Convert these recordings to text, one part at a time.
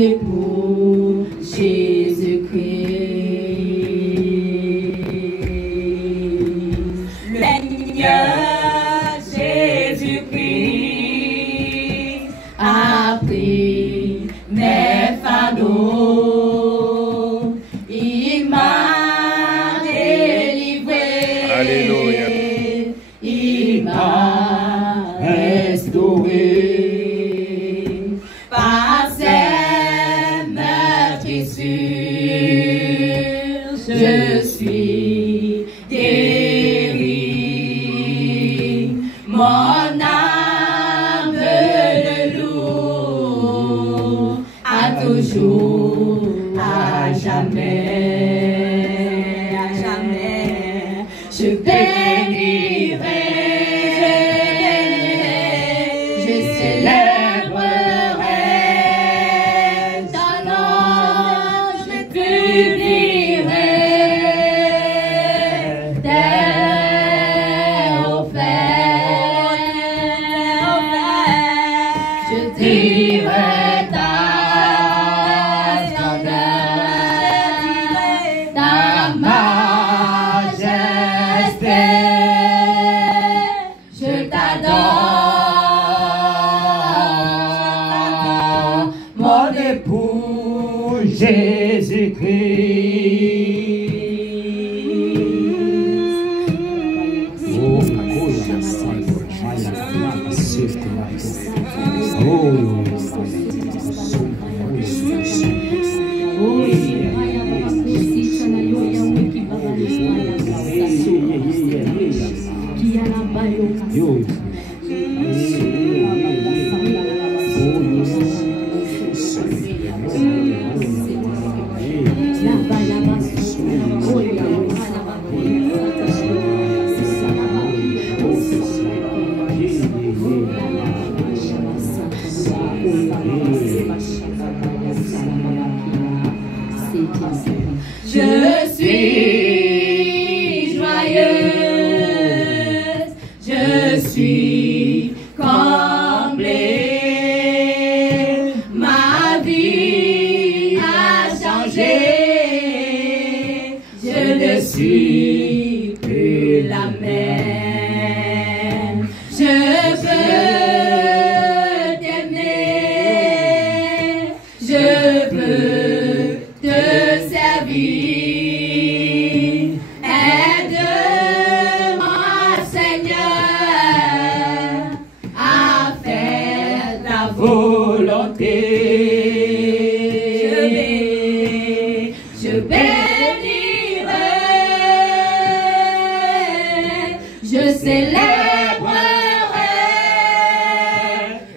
époux Jésus-Christ. Le Seigneur Jésus-Christ a pris mes fardeaux, il m'a délivré. Alléluia. Il m'a restauré par ses meurtrissures. Je suis guéri, mon âme le loue à toujours, à jamais, à jamais. Je bénirai, je célébrerai ton nom, je publierai tes offres, je dirai ta splendeur, ta majesté, je t'adore, mon époux Je suis joyeuse, je suis comblée, ma vie a changé, je ne suis plus la même. Je veux t'aimer, je veux te servir. Aide-moi, Seigneur, à faire ta volonté. Je bénirai, je célébrerai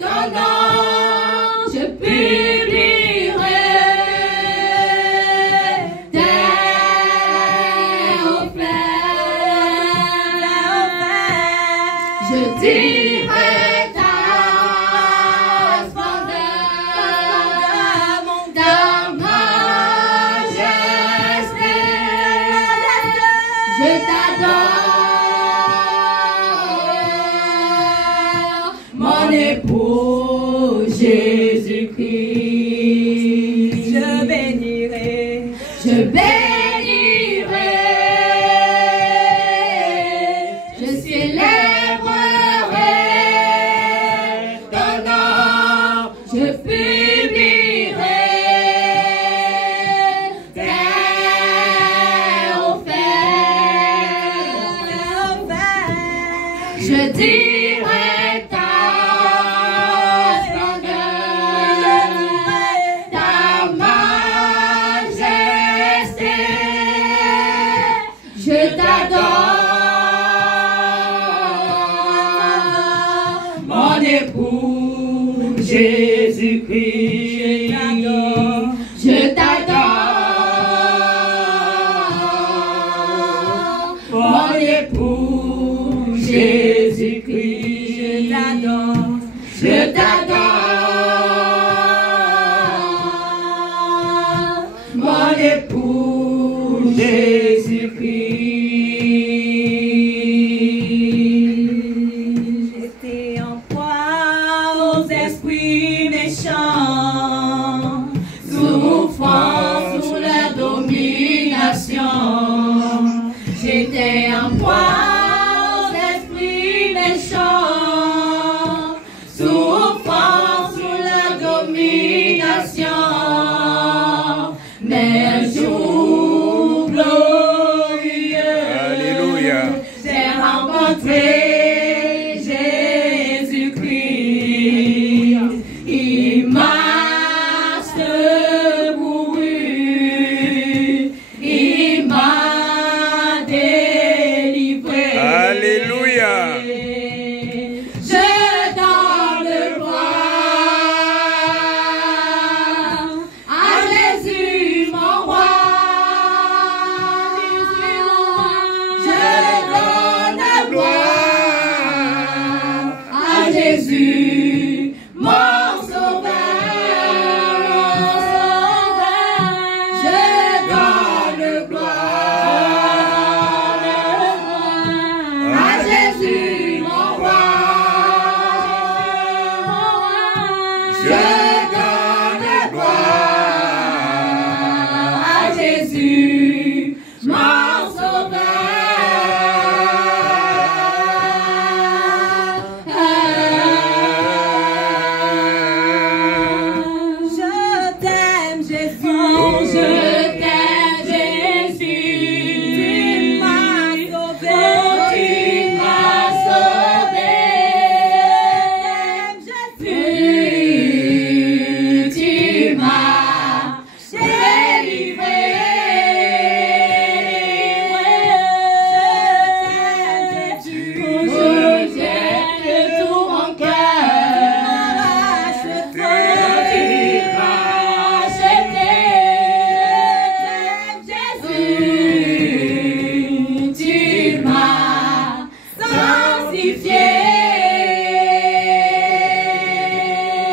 ton nom, je publierai tes offres, je dirai ta splendeur, ta majesté, je t'adore, mon époux Jésus-Christ. Je bénirai, je bénirai, je célébrerai ton nom, je publierai tes offres, je dirai ta splendeur, ta majesté, je t'adore, mon époux Jésus-Christ, je t'adore, mon époux Jésus-Christ, je t'adore, mon époux Jésus-Christ. J'étais en proie aux esprits méchants, poids aux esprits méchants, souffrant sous la domination. Mais un jour glorieux, Alléluia. j'ai rencontré Jésus-Christ. Il m'a secouru, il m'a délivré. Alléluia. Je donne gloire à Jésus mon roi. Je donne gloire à Jésus mon sauveur. Je donne gloire à Jésus mon roi. Je donne gloire à Jésus mon sauveur. Je t'aime Jésus, je t'aime Jésus, tu m'as sauvé, tu m'as sauvé. Jésus, tu m'as délivré. Je t'aime de tout mon cœur. Tu m'as racheté. Jésus, tu m'as sanctifié.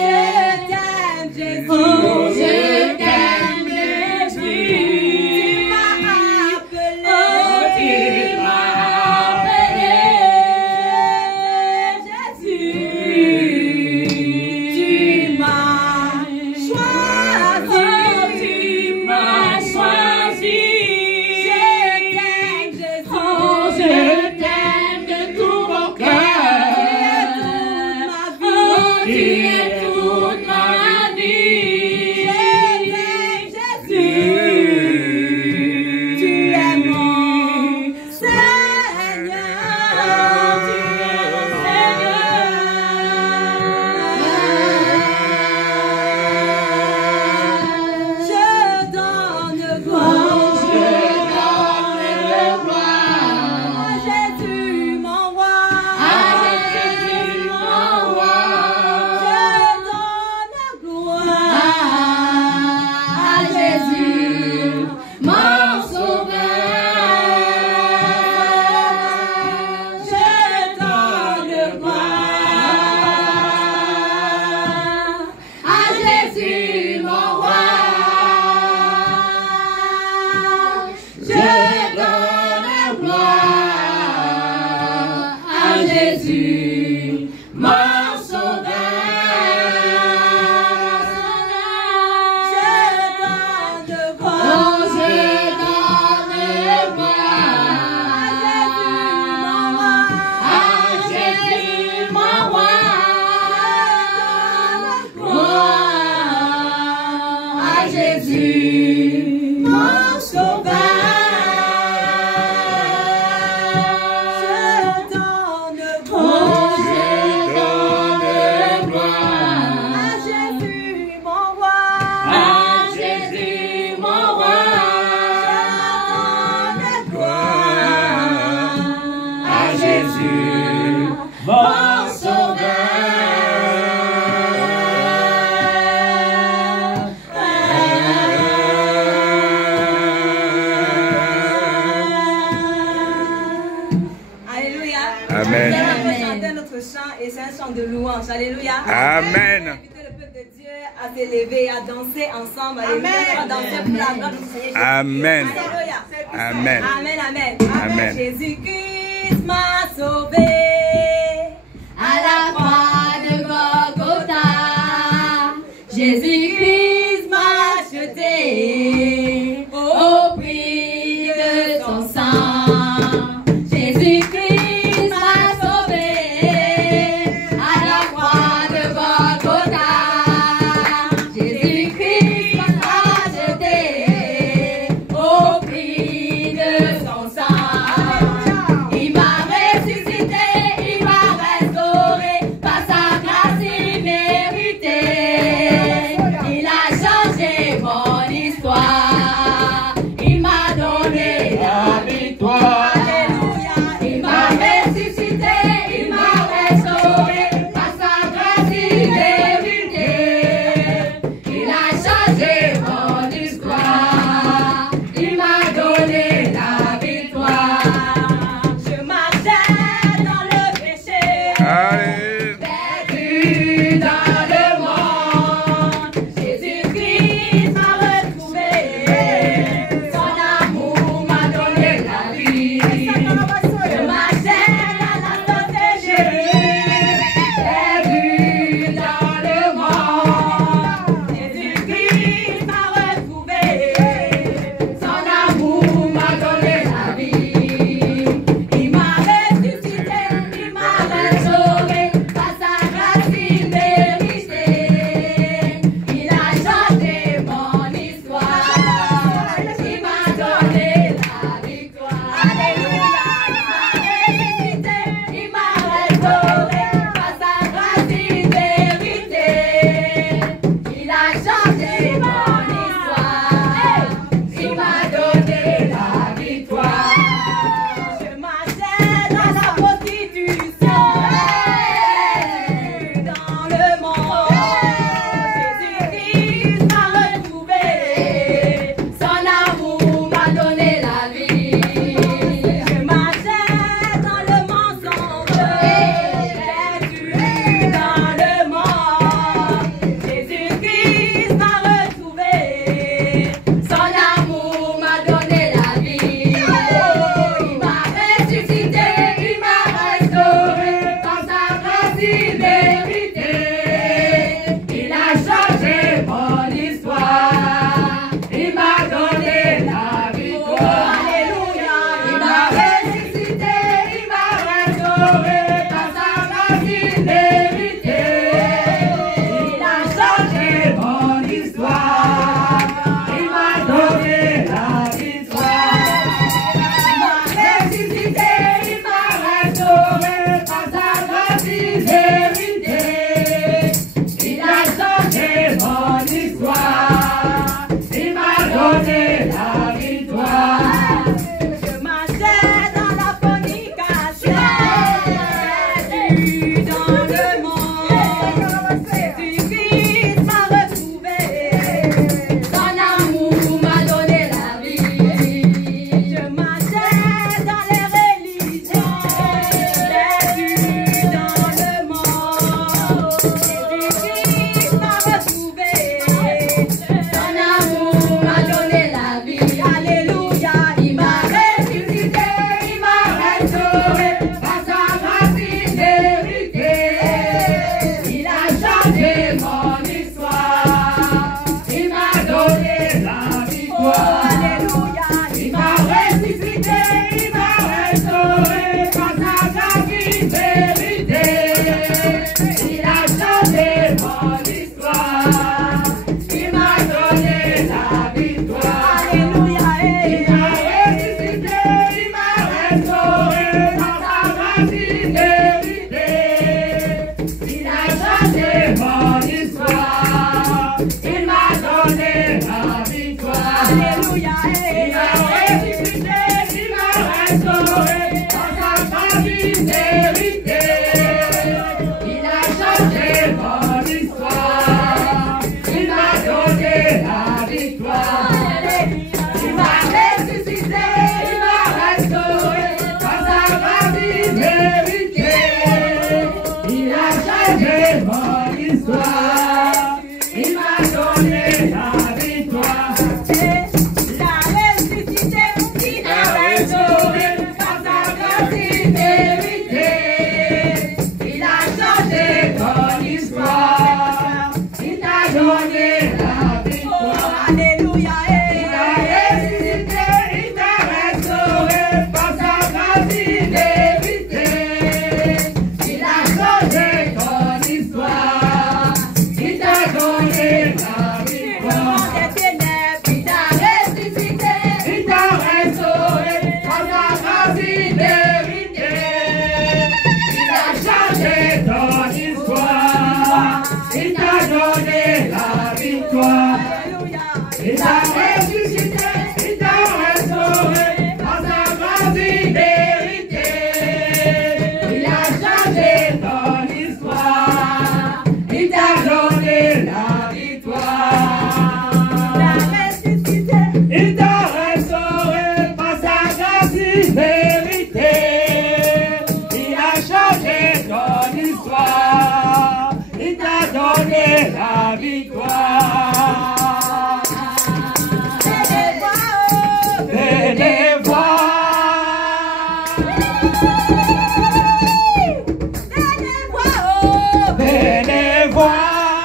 Je t'aime Jésus, je t'aime Jésus. Tu m'as appelé, tu m'as appelé. Jésus, tu m'as choisi, tu m'as choisi. Je t'aime Jésus, je t'aime de tout mon cœur. Tu es toute ma vie. Je t'aime Jésus, tu es mon Seigneur. Tu es mon Seigneur. Je donne gloire, je donne gloire à Jésus mon roi, à Jésus mon roi. Je donne gloire à Jésus mon sauveur. Je donne gloire à Jésus mon roi. Je donne gloire à Jésus mon sauveur. Je donne gloire, je donne gloire à Jésus mon roi. À Jésus mon sauveur. Je donne gloire, je donne gloire à Jésus mon roi. À Jésus mon roi. Je donne gloire à Jésus mon Alléluia. Amen. Nous allons chanter notre chant et c'est un chant de louange. Alléluia. Amen. Inviter le peuple de Dieu à s'élever, à danser ensemble. Alléluia. À danser pour la gloire de notre Seigneur Jésus. Amen. Alléluia. Amen. Amen, amen. Amen. Jésus-Christ m'a sauvé à la croix de Golgotha. Jésus-Christ m'a acheté au prix de son sang.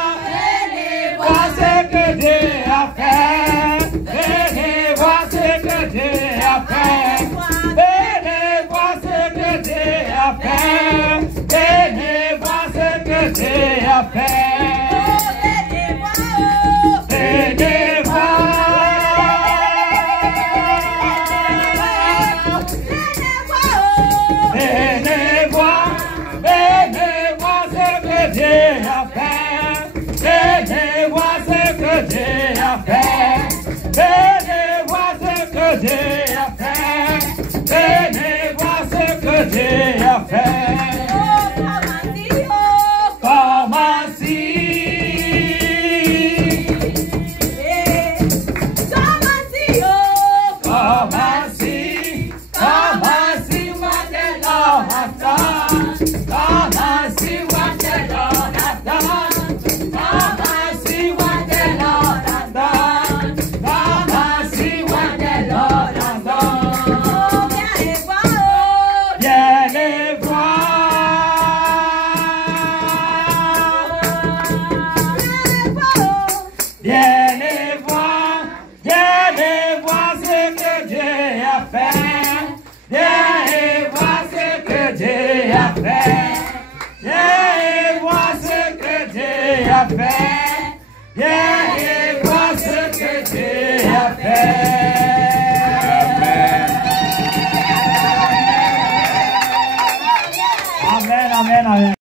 Venez voir ce que Dieu a fait. Venez voir ce que Dieu a fait. Venez voir ce que Dieu a fait. Venez voir ce que Dieu a fait. Venez voir. Venez voir ce que Dieu a fait. Venez voir ce que Dieu a fait. Venez voir ce que Dieu a fait. Venez voir ce que Dieu a fait. Comme ainsi. Comme ainsi. Comme ainsi, what the Lord has done. Come and see what the Lord has done. Come and see what the Lord has done. Come and see what the Lord has done. Viens voir ce que Dieu a fait. Viens voir ce que Dieu a fait. Viens voir ce que Dieu a fait. Viens voir ce que Dieu a fait. Amen, amen, amen.